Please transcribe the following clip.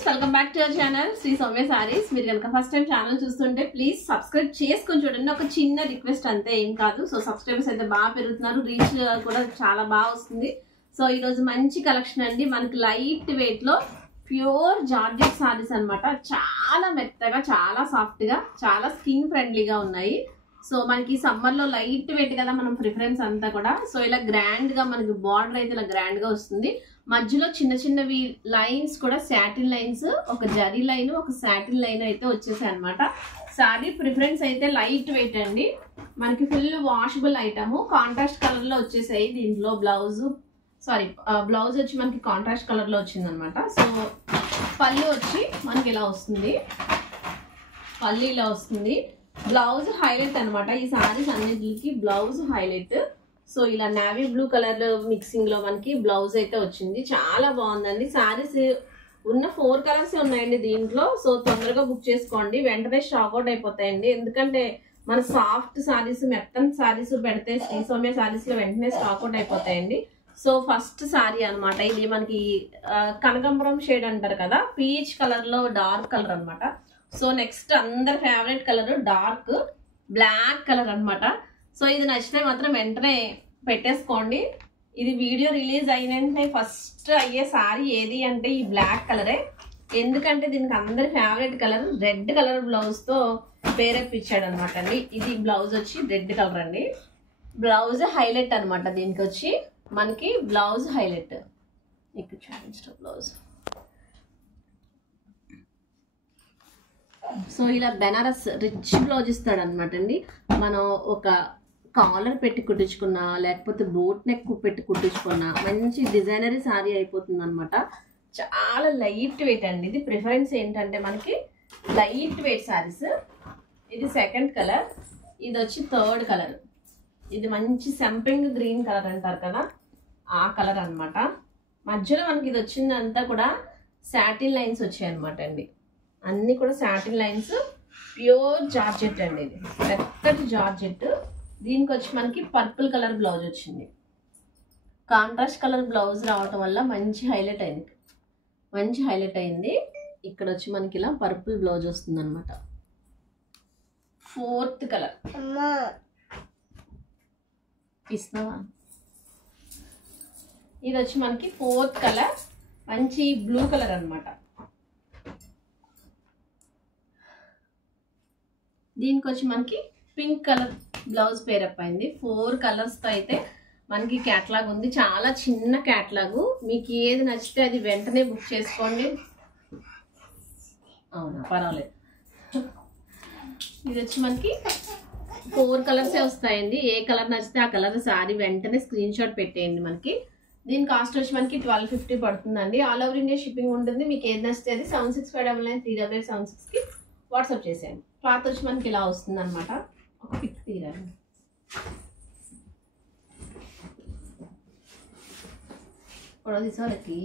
Friends, welcome back to our channel Shri Soumya Sarees. మీరు కనుక first time channel చూస్తుంటే ప్లీజ్ సబ్స్క్రైబ్ చేసుకొని చూడండి. ఒక చిన్న రిక్వెస్ట్ అంతే, ఏం కాదు. సో సబ్స్క్రైబర్స్ అయితే బాగా పెరుగుతున్నారు, రీచ్ కూడా చాలా బాగా వస్తుంది. సో ఈ రోజు మంచి కలెక్షన్ అండి. మనకి లైట్ వెయిట్ లో ప్యూర్ జార్జెట్ సారీస్ అన్నమాట. చాలా మెత్తగా, చాలా సాఫ్ట్ గా, చాలా స్కిన్ ఫ్రెండ్లీగా ఉన్నాయి. సో మనకి సమ్మర్ లో లైట్ వెయిట్ కదా మనం ప్రిఫరెన్స్ అంతా కూడా. సో ఇలా గ్రాండ్ గా మనకి బార్డర్ అయితే ఇలా గ్రాండ్ గా వస్తుంది. మధ్యలో చిన్న చిన్నవి లైన్స్ కూడా సాటిన్ లైన్స్, ఒక జరీ లైన్, ఒక సాటిన్ లైన్ అయితే వచ్చేసాయి అనమాట. సారీ ప్రిఫరెన్స్ అయితే లైట్ వెయిట్ అండి. మనకి full washable item. Contrast colour లో వచ్చేసాయి. దీంట్లో బ్లౌజ్ బ్లౌజ్ వచ్చి మనకి కాంట్రాస్ట్ కలర్ లో వచ్చింది అనమాట. సో పళ్ళు వచ్చి మనకి ఇలా వస్తుంది, పళ్ళు ఇలా వస్తుంది. బ్లౌజ్ హైలైట్ అనమాట. ఈ సారీస్ అన్నిటికి బ్లౌజ్ హైలైట్. సో ఇలా నావీ బ్లూ కలర్ మిక్సింగ్ లో మనకి బ్లౌజ్ అయితే వచ్చింది. చాలా బాగుందండి. సారీస్ ఉన్న 4 కలర్స్ ఉన్నాయండి దీంట్లో. సో తొందరగా బుక్ చేసుకోండి, వెంటనే స్టాక్ అవుట్ అయిపోతాయండి. ఎందుకంటే మన సాఫ్ట్ సారీస్, మెత్తన్ సారీస్ పెడితే శ్రీ సౌమ్య సారీస్ లో వెంటనే స్టాక్ అవుట్ అయిపోతాయండి. సో ఫస్ట్ సారీ అనమాట. ఇది మనకి కనకాంబరం షేడ్ అంటారు కదా, పీచ్ కలర్ లో డార్క్ కలర్ అనమాట. సో నెక్స్ట్ అందరి favourite colour dark black colour అనమాట. సో ఇది నచ్చితే మాత్రం వెంటనే పెట్టేసుకోండి. ఇది వీడియో రిలీజ్ అయిన వెంటనే ఫస్ట్ అయ్యే సారీ ఏది అంటే ఈ బ్లాక్ కలరే. ఎందుకంటే దీనికి అందరి favourite colour red colour blouse తో పేరెప్పించాడు అనమాట అండి. ఇది బ్లౌజ్ వచ్చి రెడ్ కలర్ అండి. బ్లౌజ్ హైలైట్ అనమాట. దీనికి వచ్చి మనకి బ్లౌజ్ హైలైట్. ఇక్కడ చూడండి బ్లౌజ్. సో ఇలా బెనారస్ రిచ్ బ్లౌజ్ ఇస్తాడు అనమాట అండి. మనం ఒక కాలర్ పెట్టి కుట్టించుకున్నా, లేకపోతే బోట్ నెక్ పెట్టి కుట్టించుకున్నా మంచి డిజైనరీ సారీ అయిపోతుంది అనమాట. చాలా లైట్ వెయిట్ అండి. ఇది ప్రిఫరెన్స్ ఏంటంటే మనకి లైట్ వెయిట్ సారీస్. ఇది సెకండ్ కలర్, ఇది వచ్చి థర్డ్ కలర్. ఇది మంచి సంపింగ్ గ్రీన్ కలర్ అంటారు కదా, ఆ కలర్ అనమాట. మధ్యలో మనకి ఇది వచ్చిందంతా కూడా సాటిన్ లైన్స్ వచ్చాయి అనమాట అండి. అన్ని కూడా సాటిన్ లైన్స్, ప్యూర్ జార్జెట్ అండి. ఇది మెత్తటి జార్జెట్. దీనికి వచ్చి మనకి పర్పుల్ కలర్ బ్లౌజ్ వచ్చింది. కాంట్రాస్ట్ కలర్ బ్లౌజ్ రావటం వల్ల మంచి హైలైట్ అయింది, మంచి హైలైట్ అయింది. ఇక్కడ వచ్చి మనకి ఇలా పర్పుల్ బ్లౌజ్ వస్తుంది అనమాట. ఫోర్త్ కలర్ ఇస్తున్నావా? ఇది వచ్చి మనకి ఫోర్త్ కలర్, మంచి బ్లూ కలర్ అనమాట. దీనికి వచ్చి మనకి పింక్ కలర్ బ్లౌజ్ పేరప్ అయింది. 4 కలర్స్ తో అయితే మనకి క్యాటలాగ్ ఉంది. చాలా చిన్న క్యాటలాగ్. మీకు ఏది నచ్చితే అది వెంటనే బుక్ చేసుకోండి. అవునా, పర్వాలేదు. ఇది వచ్చి మనకి 4 కలర్సే వస్తాయండి. ఏ కలర్ నచ్చితే ఆ కలర్ సారీ వెంటనే స్క్రీన్ షాట్ పెట్టేయండి. మనకి దీని కాస్ట్ వచ్చి మనకి 1250 పడుతుందండి. ఆల్ ఓవర్ ఇండియా షిప్పింగ్ ఉంటుంది. మీకు ఏది నచ్చితే అది 7659938876 కి వాట్సాప్ చేసేయండి. క్లాత్ వచ్చి మనకి ఇలా వస్తుంది అనమాట. ఒక పిక్ తీరాలి. తీసేవాళ్ళకి